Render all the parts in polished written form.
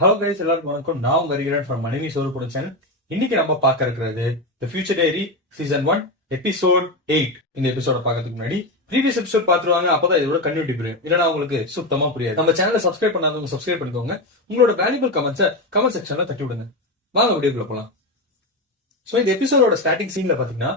Hello guys, எல்லாருக்கும் வணக்கம். நான் உங்க ஹரிகரன் ஃப்ரம் மனைவி சோறு கூட சேனல். இன்னைக்கு நம்ம பார்க்க இருக்கிறது the future diary season 1 episode 8. இந்த எபிசோட பார்க்கறதுக்கு முன்னாடி ப்ரீவியஸ் எபிசோட் பாத்துருவாங்க, அப்பதான் இதோட கன்யூட்டி புரியும். இல்லைன்னா உங்களுக்கு சுத்தமா புரியாது. நம்ம சேனலை சப்ஸ்கிரைப் பண்ணாதவங்க சப்ஸ்கிரைப் பண்ணிக்கோங்க. உங்களோட வேல்யூபிள் கமெண்ட்ஸை கமெண்ட் செக்ஷன்ல தட்டி விடுங்க. வாங்க வீடியோக்குள்ள போலாம். சோ இந்த எபிசோடோட ஸ்டார்டிங் சீன்ல பாத்தீங்கன்னா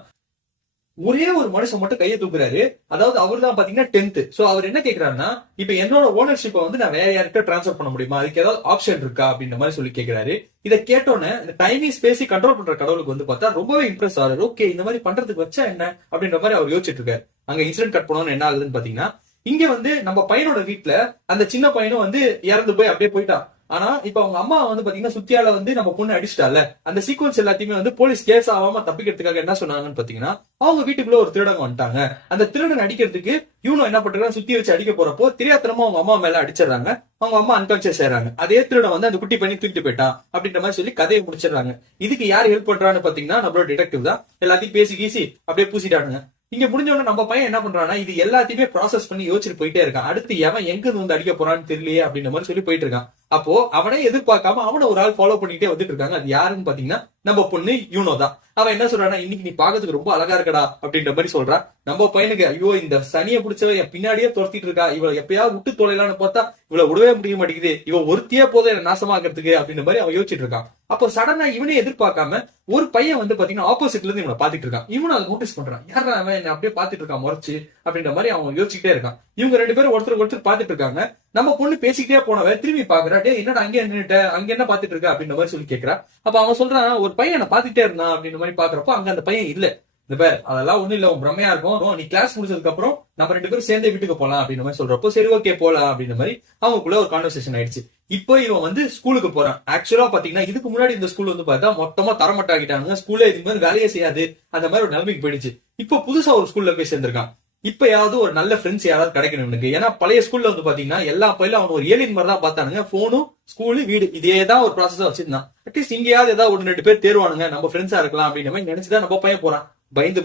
ஒரே ஒரு மனுஷன் மட்டும் கையை தூக்குறாரு. அதாவது அவர் தான் பாத்தீங்கன்னா 10th. சோ அவர் என்ன கேக்குறாருன்னா, இப்ப என்னோட ஓனர்ஷிப்பை வந்து நான் வேற யார்கிட்ட டிரான்ஸ்பர் பண்ண முடியுமா, அதுக்கு ஏதாவது ஆப்ஷன் இருக்கா அப்படின்ற மாதிரி சொல்லி கேக்குறாரு. இதை கேட்டோன்னே இந்த டைமிங் ஸ்பேஸி கண்ட்ரோல் பண்ற கடவுளுக்கு வந்து பார்த்தா ரொம்பவே இம்ப்ரெஸ் ஆறாரு. ஓகே, இந்த மாதிரி பண்றதுக்கு வச்சா என்ன அப்படின்ற மாதிரி அவர் யோசிச்சுட்டு இருக்காரு. அங்க இன்சிடென்ட் கட் பண்ணணும்னு என்ன ஆகுதுன்னு பாத்தீங்கன்னா, இங்க வந்து நம்ம பையனோட வீட்டுல அந்த சின்ன பையனும் வந்து இறந்து போய் அப்படியே போயிட்டான். ஆனா இப்ப அவங்க அம்மா வந்து பாத்தீங்கன்னா சுத்தியால வந்து நம்ம பொண்ணு அடிச்சிட்டால, அந்த சீக்வன்ஸ் எல்லாத்தையுமே வந்து போலீஸ் கேஸ் ஆகாம தப்பிக்கிறதுக்காக என்ன சொன்னாங்கன்னு பாத்தீங்கன்னா, அவங்க வீட்டுக்குள்ள ஒரு திருடங்க வந்துட்டாங்க. அந்த திருடன் அடிக்கிறதுக்கு இவனும் என்ன பண்றாங்க, சுத்தி வச்சு அடிக்க போறப்போ தெரியாத்தனமா அவங்க அம்மா மேல அடிச்சிடறாங்க. அவங்க அம்மா அன்கான்சியஸ் ஆயிடுறாங்க. அதே திருடன் வந்து அந்த குட்டி பண்ணி தூக்கிட்டு போயிட்டான் அப்படின்ற மாதிரி சொல்லி கதையை முடிச்சிடறாங்க. இதுக்கு யார் ஹெல்ப் பண்றான்னு பாத்தீங்கன்னா நம்மளோட டிடெக்டிவ் தான். எல்லாத்தையும் பேசி கீசி அப்படியே பூசிட்டானுங்க. இங்க முடிஞ்சவன நம்ம பையன் என்ன பண்றான்னா, இது எல்லாத்தையுமே ப்ராசஸ் பண்ணி யோசிச்சுட்டு போயிட்டே இருக்கான். அடுத்து எவன் எங்க வந்து அடிக்க போறான்னு தெரியலையே அப்படின்ற மாதிரி சொல்லி போயிட்டு இருக்கான். அப்போ அவனே எதிர்பார்க்காம அவனை ஒரு ஆள் ஃபாலோ பண்ணிட்டே வந்துட்டு இருக்காங்க. அது யாருன்னு பாத்தீங்கன்னா நம்ம பொண்ணு யூனோ தான். அவன் என்ன சொல்றான்னா, இன்னைக்கு நீ பாக்கிறதுக்கு ரொம்ப அழகா இருக்கடா அப்படின்ற மாதிரி சொல்றான். நம்ம பையனுக்கு ஐயோ இந்த சனியை பிடிச்சவ என் பின்னாடியே துரத்திட்டு இருக்கா, இவளை எப்பயாவது விட்டு தொலைலான்னு பார்த்தா இவளை விடவே முடிய மாட்டேங்குது, இவ ஒருத்தியே போதும் என்ன நாசமாக்கிறதுக்கு அப்படின்ற மாதிரி அவன் யோசிச்சுட்டு இருக்கான். அப்போ சடனா இவனே எதிர்பார்க்காம ஒரு பையன் வந்து பாத்தீங்கன்னா ஆப்போசிட்ல இருந்து இவனை பாத்துட்டு இருக்கான். இவனும் அதை நோட்டீஸ் பண்றான். யாரா அவன் என்ன அப்படியே பாத்துட்டு இருக்கான் முறைச்சு அப்படின்ற மாதிரி அவன் யோசிச்சுட்டே இருக்கான். இவங்க ரெண்டு பேரும் ஒருத்தர் பாத்துட்டு இருக்காங்க. நம்ம பொண்ணு பேசிக்கிட்டே போனவன் திரும்பி பாக்குறா, டே என்னடா அங்கே நின்னுட்ட, அங்க என்ன பாத்துட்டு இருக்க அப்படின்ற மாதிரி சொல்லி கேட்கறா. அப்ப அவன் சொல்றான், ஒரு பையன் என்ன பாத்துட்டே இருந்தான் அப்படின்ற மாதிரி பாக்குறப்போ அங்க அந்த பையன் இல்ல. இந்த பேர் அதெல்லாம் ஒண்ணும் இல்ல, உன் பிரமையா இருக்கும், நீ கிளாஸ் முடிச்சதுக்கு அப்புறம் நம்ம ரெண்டு பேரும் சேர்ந்தே வீட்டுக்கு போலாம் அப்படின்ற மாதிரி சொல்றப்போ சரி ஓகே போலாம் அப்படின்ற மாதிரி அவங்களுக்குள்ள ஒரு கான்வர்சேஷன் ஆயிடுச்சு. இப்போ இவன் வந்து ஸ்கூலுக்கு போறான். ஆக்சுவலா பாத்தீங்கன்னா இதுக்கு முன்னாடி இந்த ஸ்கூல் வந்து பார்த்தா மொத்தமா தரமட்டாக்கிட்டானுங்க. ஸ்கூல்ல இதுக்கு மாதிரி வேலையே செய்யாது, அந்த மாதிரி ஒரு நிலைமைக்கு போயிடுச்சு. இப்போ புதுசா ஒரு ஸ்கூல்ல போய் சேர்ந்திருக்கான். இப்பயாவது ஒரு நல்ல ஃப்ரெண்ட்ஸ் யாராவது கிடைக்கணும் எனக்கு. ஏன்னா பழைய ஸ்கூல்ல வந்து பாத்தீங்கன்னா எல்லா பையிலும் அவன் ஒரு ஏலியன் மாதிரி தான் பார்த்தானுங்க. போனும் ஸ்கூலு வீடு இதேதான் ஒரு ப்ராசஸா வச்சிருந்தான். அட்லீஸ்ட் இங்கேயாவது ஏதாவது ஒரு 2 பேர் தேர்வானுங்க, நம்ம ஃப்ரெண்ட்ஸா இருக்கலாம் அப்படின்ற மாதிரி நினைச்சுதான் நம்ம பையன் போறான். பயந்து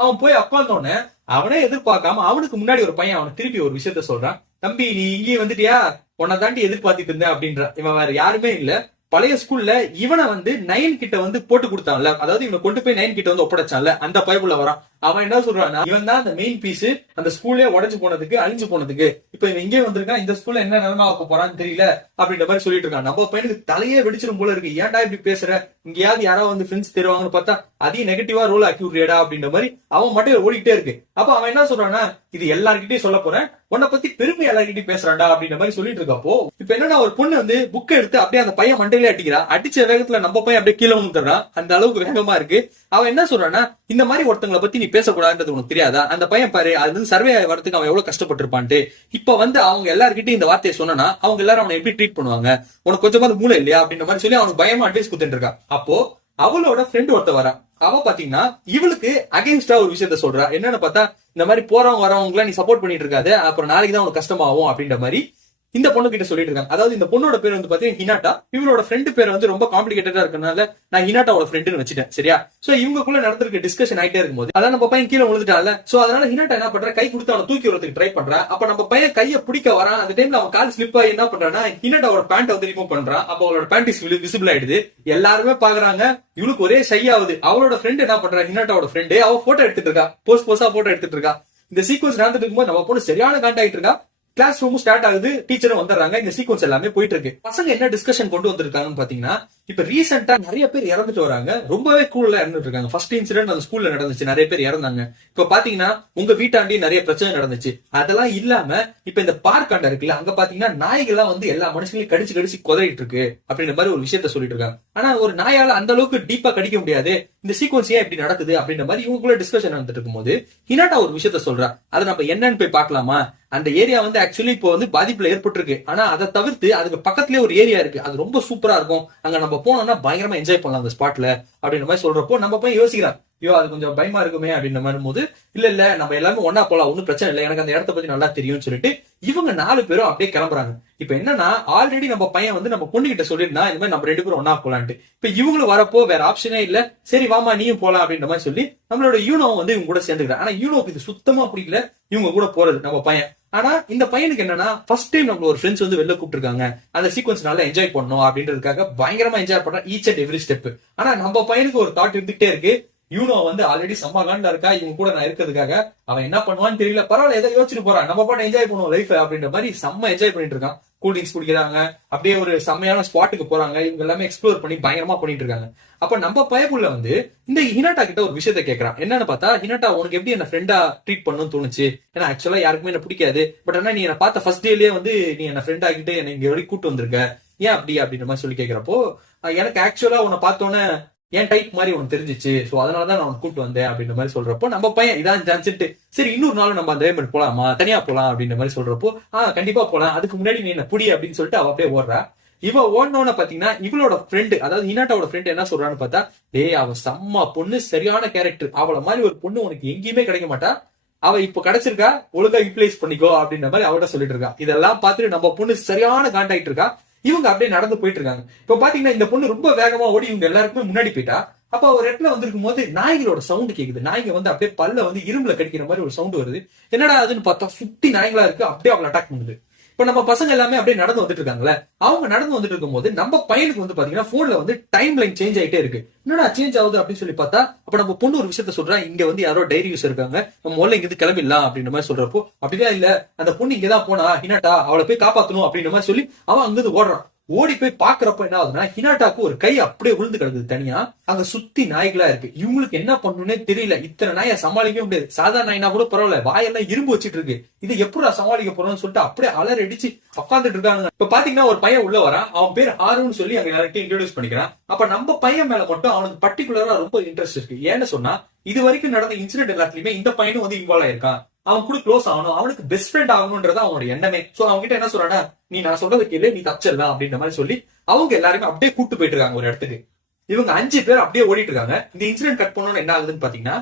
அவன் போய் உட்கார்ந்தோடனே அவனே எதிர்பார்க்காம அவனுக்கு முன்னாடி ஒரு பையன் அவனை திருப்பி ஒரு விஷயத்த சொல்றான். தம்பி நீ இங்கே வந்துட்டியா, உன்னை தாண்டி எதிர்பார்த்துட்டு இருந்தேன் அப்படின்ற. இவன் வேற யாருமே இல்ல, பழைய ஸ்கூல்ல இவனை வந்து 9 கிட்ட வந்து போட்டு கொடுத்தான்ல, அதாவது இவனை கொண்டு போய் 9 கிட்ட வந்து ஒப்படைச்சான்ல, அந்த பைப்புல வரான். அவன் என்ன சொல்றான்னா, இவன் தான் அந்த மெயின் பீஸ், அந்த ஸ்கூல்லே உடைஞ்சு போனதுக்கு அழிஞ்சு போனதுக்கு. இப்ப இவன் இங்கே வந்திருக்கான், இந்த ஸ்கூல்ல என்ன நிலைமை ஆக போறான்னு தெரியல அப்படின்ற மாதிரி சொல்லிட்டு இருக்கான். நம்ம பையனுக்கு தலையே வெடிச்சிடும் போல இருக்கு. ஏன்டா இப்படி பேசுற, இங்கேயாவது யாராவது வந்து ஃப்ரெண்ட்ஸ் தருவாங்கன்னு பார்த்தா அதையும் நெகட்டிவா ரோல் அக்யூரியா அப்படின்ற மாதிரி அவன் மட்டும் ஓடிக்கிட்டே இருக்கு. அப்ப அவன் என்ன சொல்றான்னா, இது எல்லார்கிட்டயும் சொல்ல போறேன், உன்னை பத்தி பெருமை எல்லார்கிட்டயும் பேசுறான்டா அப்படின்ற மாதிரி சொல்லிட்டு இருக்கப்போ இப்ப என்னன்னா ஒரு பொண்ணு வந்து புக்கை எடுத்து அப்படியே அந்த பையன் மண்டையிலே அடிக்கிறா. அடிச்ச வேகத்துல நம்ம பையன் அப்படியே கீழே வந்துடுறான். அந்த அளவுக்கு வேகமா இருக்கு. அவன் என்ன சொல்றான்னா, இந்த மாதிரி ஒருத்தங்களை பத்தி நீ பேசக்கூடாதுன்றது உனக்கு தெரியாதா, அந்த பையன் பாரு அது வந்து சர்வே வரதுக்கு அவன் எவ்வளவு கஷ்டப்பட்டிருப்பான்ட்டு. இப்ப வந்து அவங்க எல்லார்கிட்டயும் இந்த வார்த்தையை சொன்னா அவங்க எல்லாரும் அவனை எப்படி ட்ரீட் பண்ணுவாங்க, உனக்கு கொஞ்சமாவது மூளை இல்லையா அப்படின்ற மாதிரி சொல்லி அவனுக்கு பயமா அட்வைஸ் கொடுத்துட்டு இருக்கா. அப்போ அவளோட ஃப்ரெண்ட் ஒருத்த வரா. அவ பாத்தீங்கன்னா இவளுக்கு அகைன்ஸ்டா ஒரு விஷயத்த சொல்றா. என்னன்னு பார்த்தா, இந்த மாதிரி போறவங்க வரவங்க நீ சப்போர்ட் பண்ணிட்டு இருக்காது, அப்புறம் நாளைக்கு தான் உனக்கு கஷ்டமாகும் அப்படின்ற மாதிரி இந்த பொண்ணு கிட்ட சொல்லிட்டு இருக்காங்க. அதாவது இந்த பொண்ணோட பேர் வந்து பாத்தீங்கன்னா ஹினாட்டா. இவளோட ஃப்ரெண்டு பேர் வந்து ரொம்ப காம்ப்ளிகேட்டடா இருக்கனால நான் ஹினாட்டாவோட ஃப்ரெண்டுன்னு வச்சுட்டேன். சரியா? சோ இவங்களுக்குள்ள நடந்திருக்க டிஸ்கஷன் ஆயிட்டே இருக்கும்போது அதான் நம்ம பையன் கீழே விழுந்துட்டால. சோ அதனால ஹினாட்டா என்ன பண்றா, கை கொடுத்து அவனை தூக்கி வரதுக்கு ட்ரை பண்றா. அப்ப நம்ம பையன் கையை பிடிக்க வரான். அந்த டைம்ல அவன் கால் ஸ்லிப் ஆகி என்ன பண்றான்னா, ஹினாட்டாவோட பேண்ட் வந்து ரிமூவ் பண்றான். அப்ப அவளோட பேண்ட் இஸ் விசிபிள் ஆயிடுது. எல்லாருமே பாக்குறாங்க. இவளுக்கு ஒரே ஷை ஆகுது. அவளோட ஃப்ரெண்ட் என்ன பண்றா, ஹினாட்டாவோட ஃப்ரெண்டு, அவ போட்டோ எடுத்துட்டு இருக்கா. போஸா போட்டோ எடுத்துட்டு இருக்கா. இந்த சீக்வன்ஸ் நடந்துட்டு இருக்கும்போது நம்ம பொண்ணு சரியான காண்டாயிட்டு இருக்கா. கிளாஸ் ரூமும் ஸ்டார்ட் ஆகுது, டீச்சரும் வந்துடுறாங்க. இந்த சீக்வன்ஸ் எல்லாமே போயிட்டு இருக்கு. பசங்க என்ன டிஸ்கஷன் கொண்டு வந்திருக்காங்கன்னு பாத்தீங்கன்னா, இப்ப ரீசெண்டா நிறைய பேர் இறந்துட்டு வராங்க. ரொம்பவே கூலா இறந்துட்டு இருக்காங்க. ஃபர்ஸ்ட் இன்சிடென்ட் அந்த ஸ்கூல்ல நடந்துச்சு, நிறைய பேர் இறந்தாங்க. இப்ப பாத்தீங்கன்னா உங்க வீட்டாண்டி நிறைய பிரச்சனை நடந்துச்சு. அதெல்லாம் இல்லாம இப்ப இந்த பார்க் ஆண்டா இருக்குல்ல, அங்க பாத்தீங்கன்னா நாய்கள்லாம் வந்து எல்லா மனுஷங்களையும் கடிச்சு கொதறிட்டு இருக்கு அப்படின்ற மாதிரி ஒரு விஷயத்த சொல்லிட்டு இருக்காங்க. ஆனா ஒரு நாயால அந்த அளவுக்கு டீப்பா கடிக்க முடியாது, இந்த சீக்வன்ஸ் ஏன் இப்படி நடக்குது அப்படின்ற மாதிரி இவங்களுக்குள்ள டிஸ்கஷன் நடந்துட்டு இருக்கும்போது ஹினாட்டா ஒரு விஷயத்த சொல்றா. அதை நம்ம என்னன்னு போய் பார்க்கலாமா, அந்த ஏரியா வந்து ஆக்சுவலி இப்போ வந்து பாதிப்புல ஏற்பட்டிருக்கு. ஆனா அதை தவிர்த்து அதுக்கு பக்கத்துலயே ஒரு ஏரியா இருக்கு, அது ரொம்ப சூப்பரா இருக்கும், அங்க நம்ம போனோம்னா பயங்கரமா என்ஜாய் பண்ணலாம் அந்த ஸ்பாட்ல அப்படின்ற மாதிரி சொல்றப்போ நம்ம போய் யோசிக்கிறான். ஐயோ அது கொஞ்சம் பயமா இருக்குமே அப்படின்ற மாதிரி போது இல்ல நம்ம எல்லாருமே ஒன்னா போலாம், ஒன்னும் பிரச்சனை இல்லை, எனக்கு அந்த இடத்த பத்தி நல்லா தெரியும்னு சொல்லிட்டு இவங்க 4 பேரும் அப்படியே கிளம்புறாங்க. இப்ப என்னன்னா ஆல்ரெடி நம்ம பையன் வந்து நம்ம பொண்ணு கிட்ட சொல்லிருந்தா இந்த மாதிரி நம்ம 2 பேரும் ஒன்னா போலான்ட்டு. இப்ப இவங்களும் வரப்போ வேற ஆப்ஷனே இல்ல, சரி வாமா நீயும் போலாம் அப்படின்ற மாதிரி சொல்லி நம்மளோட யூனோ வந்து இவங்க கூட சேர்ந்துக்கிறான். ஆனா யூனோக்கு இது சுத்தமா பிடிக்கல இவங்க கூட போறது நம்ம பையன். ஆனா இந்த பையனுக்கு என்னன்னா ஃபர்ஸ்ட் டைம் நம்ம ஒரு ஃப்ரெண்ட்ஸ் வந்து வெளில கூப்பிட்டுருக்காங்க, அந்த சீக்வன்ஸ் நல்லா என்ஜாய் பண்ணணும் அப்படின்றதுக்காக பயங்கரமா என்ஜாய் பண்றான் ஈச் அண்ட் எவ்ரி ஸ்டெப். ஆனா நம்ம பையனுக்கு ஒரு தாட் இருந்துகிட்டே இருக்கு, யூனோ வந்து ஆல்ரெடி சம்மாலான்ல இருக்கா, இவங்க கூட நான் இருக்கிறதுக்காக அவன் என்ன பண்ணுவான்னு தெரியல, பரவாயில்ல ஏதோ யோசிச்சுட்டு போறான், நம்ம பாட்டு என்ஜாய் பண்ணுவோம் லைஃப் அப்படின்ற மாதிரி செம்ம என்ஜாய் பண்ணிட்டு இருக்கான். கூல் ட்ரிங்க்ஸ் குடிக்கிறாங்க, அப்படியே ஒரு செம்மையான ஸ்பாட்டுக்கு போறாங்க, இவங்க எல்லாமே எக்ஸ்ப்ளோர் பண்ணி பயங்கரமா பண்ணிட்டு இருக்காங்க. அப்ப நம்ம பயப்புள்ள வந்து இந்த ஹினாட்டா கிட்ட ஒரு விஷயத்த கேட்கறான். என்னன்னு பார்த்தா, ஹினாட்டா உனக்கு எப்படி என்ன ஃப்ரெண்டா ட்ரீட் பண்ணணும்னு தோணுச்சு, ஏன்னா ஆக்சுவலா யாருக்குமே என்ன பிடிக்காது, பட் ஆனா நீ என்ன பார்த்த ஃபர்ஸ்ட் டேலயே வந்து நீ என்ன ஃப்ரெண்ட் ஆகிட்டு என்ன இங்க வரைக்கும் கூட்டு வந்திருக்க, ஏன் அப்படி அப்படின்ற மாதிரி சொல்லி கேட்கிறப்போ, எனக்கு ஆக்சுவலா உன்னை பார்த்தோன்னே என் டைப் மாதிரி உனக்கு தெரிஞ்சிச்சு, சோ அதனாலதான் நான் கூப்பிட்டு வந்தேன் அப்படின்ற மாதிரி சொல்றப்போ நம்ம பையன் இதான் சான்ஸ்ட்டு சரி இன்னொரு நாளும் நம்ம அந்த மாதிரி போலாமா, தனியா போலாம் அப்படின்ற மாதிரி சொல்றப்போ கண்டிப்பா போலாம், அதுக்கு முன்னாடி நீ என்ன புடி அப்படின்னு சொல்லிட்டு அவ அப்படியே ஓடுறா. இவ ஓடனோன்னு பாத்தீங்கன்னா இவளோட ஃப்ரெண்டு, அதாவது ஹினாட்டாவோட ஃப்ரெண்ட் என்ன சொல்றான்னு பார்த்தா, டேய் அவ செம்ம பொண்ணு, சரியான கேரக்டர், அவளை மாதிரி ஒரு பொண்ணு உனக்கு எங்கேயுமே கிடைக்க மாட்டா, அவ இப்ப கிடைச்சிருக்கா, ஒழுங்கா யூட்டிலைஸ் பண்ணிக்கோ அப்படின்ற மாதிரி அவட்ட சொல்லிட்டு இருக்கா. இதெல்லாம் பார்த்துட்டு நம்ம பொண்ணு சரியான காண்டாயிட்டு இருக்கா. இவங்க அப்படியே நடந்து போயிட்டு இருக்காங்க. இப்ப பாத்தீங்கன்னா இந்த பொண்ணு ரொம்ப வேகமா ஓடி இவங்க எல்லாருக்குமே முன்னாடி போயிட்டா. அப்ப ஒரு இடத்துல வந்திருக்கும் போது நாய்களோட சவுண்ட் கேக்குது. நாய்ங்க வந்து அப்படியே பல்ல வந்து இரும்புல கடிக்கிற மாதிரி ஒரு சவுண்ட் வருது. என்னடா அதுன்னு பார்த்தா சுத்தி நாய்களா இருக்கு, அப்படியே அவளை அட்டாக் பண்ணுது. இப்ப நம்ம பசங்க எல்லாமே அப்படியே நடந்து வந்துட்டு இருக்காங்கல்ல, அவங்க நடந்து வந்துட்டு இருக்கும் போது நம்ம பையனுக்கு வந்து பாத்தீங்கன்னா போன்ல வந்து டைம் லைன் சேஞ்ச் ஆயிட்டே இருக்கு. என்னடா சேஞ்ச் ஆகுது அப்படின்னு சொல்லி பார்த்தா, அப்ப நம்ம பொண்ணு ஒரு விஷயத்த சொல்றா, இங்க வந்து யாரோ டைரி யூஸ் இருக்காங்க, நம்ம முதல்ல இங்க இருந்து கிளம்பிடலாம் அப்படின்ற மாதிரி சொல்றப்போ, அப்படிதான் இல்ல அந்த பொண்ணு இங்கதான் போனா, ஹினாட்டா அவளை போய் காப்பாத்தணும் அப்படின்ற மாதிரி சொல்லி அவன் அங்கிருந்து ஓடுறான். ஓடி போய் பாக்குறப்ப என்ன ஆகுதுன்னா, ஹினாட்டாக்கு ஒரு கை அப்படியே விழுந்து கிடக்குது தனியா, அங்க சுத்தி நாய்களா இருக்கு. இவங்களுக்கு என்ன பண்ணணும்னே தெரியல, இத்தனை நாயை சமாளிக்கவே முடியாது. சாதாரண நாய்னா கூட பரவாயில்ல, வாயெல்லாம் இரும்பு வச்சிட்டு இருக்கு, இது எப்படா சமாளிக்க போறோம்னு சொல்லிட்டு அப்படியே அலர் அடிச்சு உட்காந்துட்டு இருக்காங்க. இப்ப பாத்தீங்கன்னா ஒரு பையன் உள்ள வரான், அவன் பேர் ஆருன்னு சொல்லி அங்க எல்லார்ட்டையும் இன்ட்ரோடியூஸ் பண்ணிக்கிறான். அப்ப நம்ம பையன் மேல மட்டும் அவனுக்கு பர்டிகுலரா ரொம்ப இன்ட்ரெஸ்ட் இருக்கு. ஏன்னு சொன்னா, இது வரைக்கும் நடந்த இன்சிடென்ட் எல்லாத்துலயுமே இந்த பையனும் வந்து இன்வால்வ் ஆயிருக்கான், அவன் கூட க்ளோஸ் ஆகணும், அவனுக்கு பெஸ்ட் ஃப்ரெண்ட் ஆகணும்ன்றது அவனோட எண்ணமே. சோ அவங்க கிட்ட என்ன சொல்றானா, நீ நான் சொல்றது கேளு, நீ தப்பிச்சிடலாம் அப்படின்ற மாதிரி சொல்லி அவங்க எல்லாருமே அப்படியே கூட்டு போயிட்டு இருக்காங்க ஒரு இடத்துக்கு. இவங்க 5 பேர் அப்படியே ஓடிட்டு இருக்காங்க. இந்த இன்சிடென்ட் கட் பண்ணணும்னு என்ன ஆகுதுன்னு பாத்தீங்கன்னா,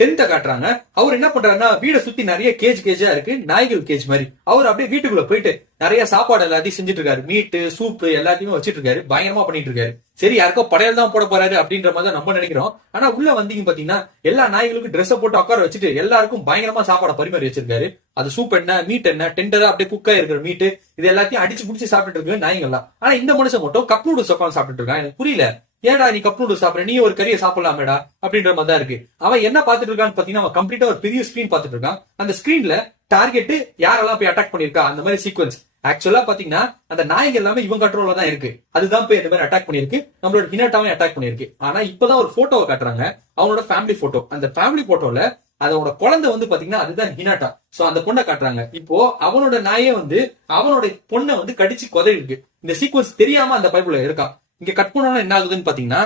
10th காட்டுறாங்க. அவர் என்ன பண்றாருன்னா, வீடை சுத்தி நிறைய கேஜா இருக்கு, நாய்கள் கேஜ் மாதிரி. அவர் அப்படியே வீட்டுக்குள்ள போயிட்டு நிறைய சாப்பாடு எல்லாத்தையும் செஞ்சுட்டு இருக்காரு, மீட்டு சூப்பு எல்லாத்தையுமே வச்சிட்டு இருக்காரு, பயங்கரமா பண்ணிட்டு இருக்காரு. சரி யாருக்கோ படையல் தான் போட போறாரு அப்படின்ற மாதிரி தான் நம்ம நினைக்கிறோம். ஆனா உள்ள வந்தீங்க பாத்தீங்கன்னா, எல்லா நாய்களுக்கும் ட்ரெஸ் போட்டு உட்கார வச்சுட்டு எல்லாருக்கும் பயங்கரமா சாப்பாடு பரிமாறி வச்சிருக்காரு. அது சூப் என்ன, மீட் என்ன, டெண்டரா அப்படியே குக்கா இருக்கிற மீட்டு, இது எல்லாத்தையும் அடிச்சு புடிச்சு சாப்பிட்டு இருக்கு நாய்கள்லாம். ஆனா இந்த மனுஷன் மட்டும் கப் நூடுல்ஸ் உட்காந்து சாப்பிட்டு இருக்கான். எனக்கு புரியல, ஏடா நீ கப் நூடுல்ஸ் சாப்பிடுற, நீ ஒரு கறியை சாப்பிடலாமேடா அப்படின்ற மாதிரி தான் இருக்கு. அவன் என்ன பாத்துட்டு இருக்கான்னு பாத்தீங்கன்னா, அவன் கம்ப்ளீட்டா ஒரு பெரிய ஸ்கிரீன் பாத்துட்டு இருக்கான். அந்த ஸ்கிரீன்ல டார்கெட் யாரெல்லாம் போய் அட்டாக் பண்ணிருக்கா அந்த மாதிரி சீக்வன்ஸ். ஆக்சுவலா பாத்தீங்கன்னா அந்த நாய்கள் எல்லாமே இவன் கண்ட்ரோல்ல தான் இருக்கு, அதுதான் போய் இந்த மாதிரி அட்டாக் பண்ணிருக்கு, நம்மளோட ஹினாட்டாவும் அட்டாக் பண்ணிருக்கு. ஆனா இப்பதான் ஒரு போட்டோவை காட்டுறாங்க, அவனோட ஃபேமிலி போட்டோ. அந்த ஃபேமிலி போட்டோல அதோட குழந்தை வந்து பாத்தீங்கன்னா அதுதான் ஹினாட்டா. சோ அந்த பொண்ணை காட்டுறாங்க. இப்போ அவனோட நாயே வந்து அவனோட பொண்ணை வந்து கடிச்சு கொதறி இருக்கு. இந்த சீக்வன்ஸ் தெரியாம அந்த பைப்புல இருக்கான். இங்க கட் பண்ணோம்னா என்ன ஆகுதுன்னு பாத்தீங்கன்னா,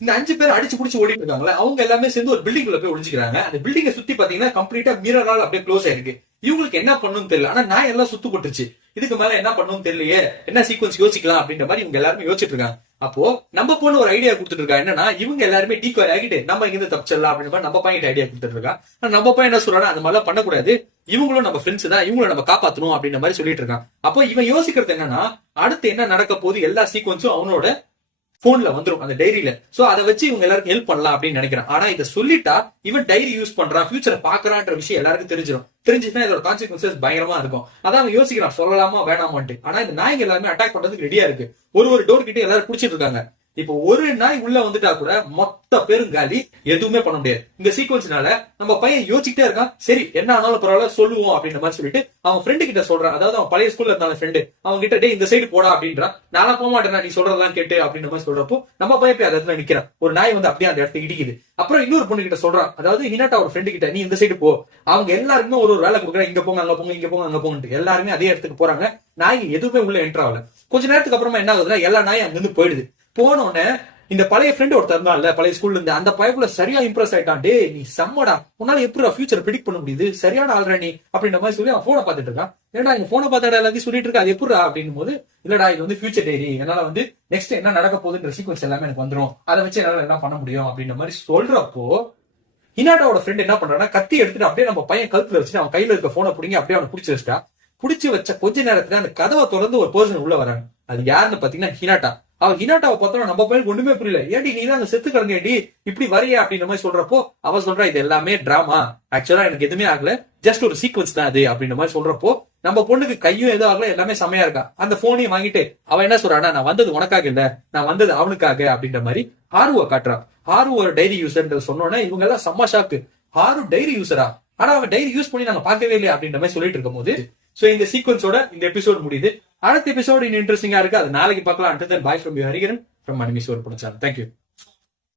இந்த 5 பேர் அடிச்சு புடிச்சு ஓடிட்டு இருக்காங்களா, அவங்க எல்லாமே சேர்ந்து ஒரு பில்டிங்ல போய் ஒளிஞ்சுக்கிறாங்க. அந்த பில்டிங்கை சுத்தி பாத்தீங்கன்னா கம்ப்ளீட்டா மிரரால் அப்படியே க்ளோஸ் ஆயிருக்கு. இவங்களுக்கு என்ன பண்ணணும்னு தெரியல, ஆனா நாய் எல்லாம் சுத்து போட்டுருச்சு. இதுக்கு மேல என்ன பண்ணணும்னு தெரியலையே, என்ன சீக்வன்ஸ் யோசிக்கலாம் அப்படின்ற மாதிரி இவங்க எல்லாருமே யோசிச்சுட்டு இருக்காங்க. அப்போ நம்ம பொண்ணு ஒரு ஐடியா கொடுத்துட்டு இருக்கா, என்னன்னா இவங்க எல்லாருமே டீகாய் ஆகிட்டு நம்ம இங்க இருந்து தப்பிச்சிடலாம் அப்படின்ற மாதிரி நம்ம பையன் ஐடியா கொடுத்துட்டு இருக்கா. நம்ம பையன் என்ன சொல்றாங்க, அந்த மாதிரிலாம் பண்ணக்கூடாது, இவங்களும் நம்ம ஃப்ரெண்ட்ஸ் தான், இவங்களும் நம்ம காப்பாத்தணும் அப்படின்ற மாதிரி சொல்லிட்டு இருக்கான். அப்போ இவன் யோசிக்கிறது என்னன்னா, அடுத்து என்ன நடக்க போகுது, எல்லா சீக்வன்ஸும் அவனோட போன்ல வந்துரும் அந்த டைரியில. சோ அதை வச்சு இவங்க எல்லாருக்கும் ஹெல்ப் பண்ணலாம் அப்படின்னு நினைக்கிறான். ஆனா இதை சொல்லிட்டா இவன் டைரி யூஸ் பண்றான், ஃபியூச்சரை பாக்குறான்ற விஷயம் எல்லாருக்கும் தெரிஞ்சிடும். தெரிஞ்சுன்னா இதோட கான்சிக்வன்சஸ் பயங்கரமா இருக்கும். அதான் அவன் யோசிக்கிறான், சொல்லலாமா வேணாமான்ட்டு. ஆனா இந்த நாய்கள் எல்லாருமே அட்டாக் பண்றதுக்கு ரெடியா இருக்கு. ஒரு டோர் கிட்ட எல்லாரும் புடிச்சிட்டு இருக்காங்க. இப்போ ஒரு நாய் உள்ள வந்துட்டா கூட மொத்த பேரும் காலி, எதுவுமே பண்ண முடியாது. இந்த சீக்வன்ஸ்னால நம்ம பையன் யோசிச்சுட்டே இருக்கான், சரி என்ன ஆனாலும் பரவாயில்ல சொல்லுவோம் அப்படின்ற மாதிரி சொல்லிட்டு அவன் ஃப்ரெண்டு கிட்ட சொல்றான். அதாவது அவன் பழைய ஸ்கூல்ல இருந்தான ஃப்ரெண்டு, அவங்க கிட்ட டே இந்த சைடு போடா அப்படின்றான். நானா போக மாட்டேன் நீ சொல்றதெல்லாம் கேட்டு அப்படின்ற மாதிரி சொல்றப்போ நம்ம பையன் போய் அந்த இடத்துல நிக்கிறான். ஒரு நாய் வந்து அப்படியே அந்த இடத்துல இடிக்குது. அப்புறம் இன்னொரு பொண்ணு கிட்ட சொல்றான், அதாவது ஹினாட்டா ஒரு ஃப்ரெண்டு கிட்ட, நீ இந்த சைடு போ. அவங்க எல்லாருக்குமே ஒரு வேலை கொடுக்குறாங்க, இங்க போங்க அங்க போங்க, இங்க போங்க அங்க போங்க. எல்லாருமே அதே இடத்துக்கு போறாங்க. நாய் எதுவுமே உள்ள என்ட்ரு ஆகல. கொஞ்ச நேரத்துக்கு அப்புறமா என்ன ஆகுதுன்னா, எல்லா நாயும் அங்க இருந்து போயிடுது. போனோடனே இந்த பழைய ஃப்ரெண்ட் ஒருத்தர் இருந்தான்ல பழைய ஸ்கூல்ல இருந்து, அந்த பையப்புல சரியா இம்ப்ரெஸ் ஆயிட்டான். டே நீ செம்மடா, உன்னால எப்படி ஃபியூச்சர் ப்ரெடிக்ட் பண்ண முடியுது, சரியான ஆல்ரெடி நீ அப்படின்ற மாதிரி சொல்லி அவன் போனை பார்த்துட்டு இருக்கான். ஏன்னா இங்க போனை பார்த்தாட எல்லாத்தையும் சொல்லிட்டு இருக்கா, அது எப்படா அப்படின்னும் போது, இல்லடா இது வந்து ஃபியூச்சர் டைரி, என்னால வந்து நெக்ஸ்ட் என்ன நடக்க போகுதுன்ற சீக்வன்ஸ் எல்லாமே எனக்கு வந்துடும், அதை வச்சு என்னால எல்லாம் பண்ண முடியும் அப்படின்ற மாதிரி சொல்றப்போ ஹினாட்டாவோட ஃப்ரெண்ட் என்ன பண்றான்னா கத்தி எடுத்துட்டு அப்படியே நம்ம பையன் கழுத்துல வச்சுட்டு அவன் கையில இருக்க போனை பிடிங்க அப்படியே அவனை பிடிச்சி வச்சுட்டா. பிடிச்சி வச்ச கொஞ்ச நேரத்துல அந்த கதவை திறந்து ஒரு பர்சன் உள்ள வராங்க. அது யாருன்னு பாத்தீங்கன்னா ஹினாட்டா. அவன் ஹினாட்டாவை பார்த்தோம் நம்ம பையனுக்கு ஒண்ணுமே புரியல. ஏடி நீ தான் செத்து கிடங்கேடி இப்படி வரையா அப்படின்ற மாதிரி சொல்றப்போ அவ சொல்றா இது எல்லாமே டிராமா, ஆக்சுவலா எனக்கு எதுவுமே ஆகல, ஜஸ்ட் ஒரு சீக்வன்ஸ் தான் அது அப்படின்ற மாதிரி சொல்றப்போ நம்ம பொண்ணுக்கு கையும் எதுவும் ஆகல, எல்லாமே செமையா இருக்கா. அந்த போனையும் வாங்கிட்டு அவன் என்ன சொல்றானா நான் வந்தது உனக்காக இல்ல, நான் வந்தது அவனுக்காக அப்படின்ற மாதிரி ஹாருவை காட்டுறான். ஹாரு ஒரு டைரி யூசர் சொன்னோன்னே இவங்க எல்லாம் செம்ம ஷாக்கு. ஹாரு டைரி யூசரா, ஆனா அவன் டைரி யூஸ் பண்ணி நாங்க பார்க்கவே இல்லையா அப்படின்ற மாதிரி சொல்லிட்டு இருக்கும் போது சோ இந்த சீக்வன்ஸோட இந்த எபிசோட் முடியுது. அடுத்த எபிசோட் இன்னும் இன்ட்ரெஸ்டிங்கா இருக்கு, அது நாளைக்கு பார்க்கலாம். Until then, bye from you, Hariharan from Manimi Soru Production. Thank you.